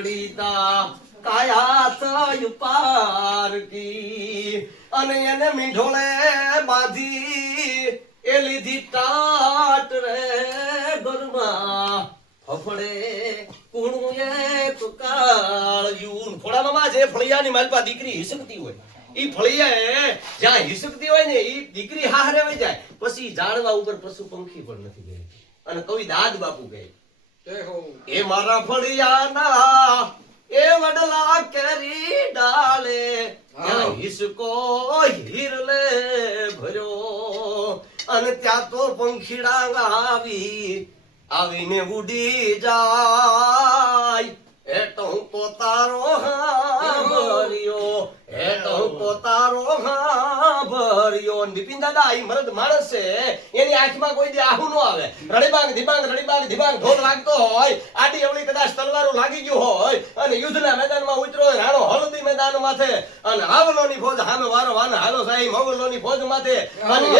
ઘડીતા કાયા થયું પારકી અને એને મીંઢોળે બાંધી એ લીધી ટાટ રે ગરમાં ફફડે કુણું એક કાળિયું ફોડામાં જે ફળિયાની માલપા દીકરી હિસકતી હોય ઈ ફળિયા જ્યાં હિસકતી હોય ને ઈ દીકરી હારે વઈ જાય પછી ઝાડવા ઉપર પશુ પંખી પણ નથી ગઈ અને કવિ દાદ બાપુ કહે એ મારા ફળિયાના એ વડલા કેરી ડાલે ત્યાં હિસકો હીરલે ભર્યો અને ત્યાં તો પંખીડા આવીને ઉડી જાય એટો પોતારો ભર્યો એટો પોતારો ભર્યો બિપિન દાદા ઈ મરદ માણસ છે એની આંખમાં કોઈ દી આહુ ન આવે રડીબાંગ ધીબાંગ ઢોલ લાગતો હોય આડી અવળી કદાચ તલવારો લાગી ગયું હોય અને યુદ્ધના મેદાનમાં ઉતરો રાણો હળદી મેદાન માથે અને આવલોની ફોજ સામે વારો વાને હાલો સાહેબ મોગલોની ફોજ માથે અને